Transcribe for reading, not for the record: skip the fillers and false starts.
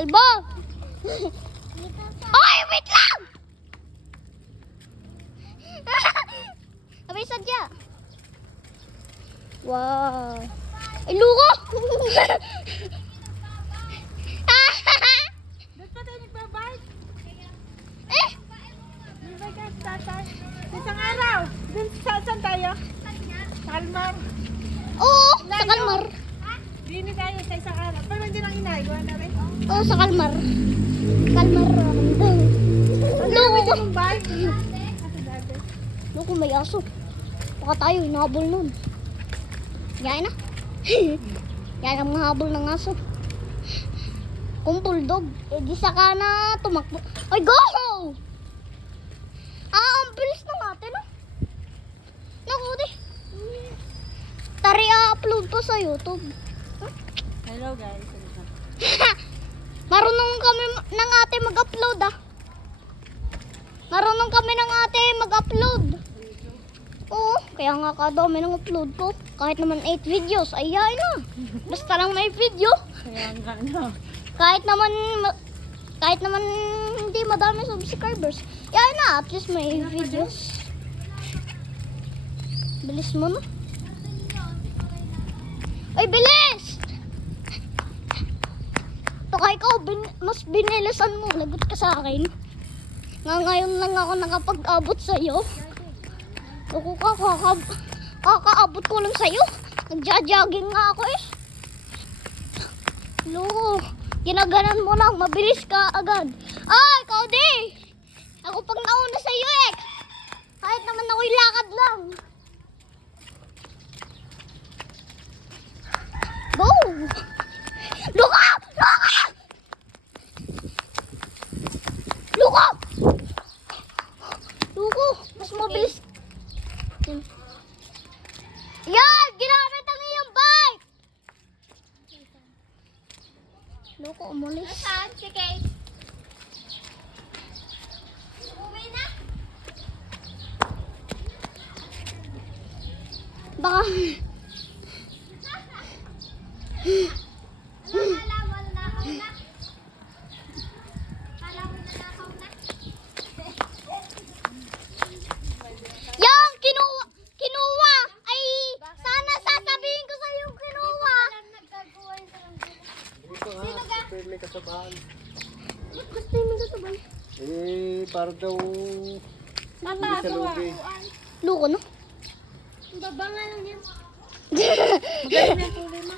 kalbo. Ay, wait lang! Abay, sadya. Wow. Ay, luko! Doon pa tayo nagbabike. Eh! Nagbabike ka sa tatay. Isang araw. Doon saan tayo? Sa Kalmar. Oo, sa Kalmar. Dini tayo sa isang araw. Pero hindi lang inagawa na rin. Oo, sa Kalmar. Kalmar. Luko ko. Yung bike. Kasi dati. Luko, may aso. Baka tayo, inahabol nun. Yan na. Yan ang mahabol ng aso. Kung bulldog, eh di saka na tumakbo. Ay, go! Ang bilis na natin, ah. Naku, di. Tari, upload pa sa YouTube. Hello guys. Marunong kami ng ate mag-upload, ah. Marunong kami ng ate mag-upload. Oo, kaya nga kadami ng upload ko. Kahit naman 8 videos, ay yan na. Basta lang may video. Kaya nga no. Kahit naman hindi madami subscribers. Yan na, at least may videos. Bilis mo, no? Ay, bilis! Ito kay ikaw, mas binilisan mo. Lagot ka sa akin. Ngayon lang ako nakapag-abot sa'yo. Ako kakaabot ko lang sa'yo. Nagja-jogging nga ako eh. Loko, ginaganan mo lang, mabilis ka agad. Ay, ikaw di! Ako pag nauna sa'yo eh. Kahit naman ako'y lakad lang. Go! Luka! Luka! Luka! Luko, mas mabilis. Yan! Ginamit ang iyong bike! Loko, umalis. Saan si Kate? Uwi na? Baka... Kala mo nakaw na? Kala mo nakaw na? Yang! Kinuha! Ay! Sana sasabihin ko sa'yo yung kinuha! Sino ka? May kasabahan. Ba't gusto yung magkasabay? Eh, para daw hindi sa lugi. Loko, no? Baba nga lang yan. Magaling na tuloy mo.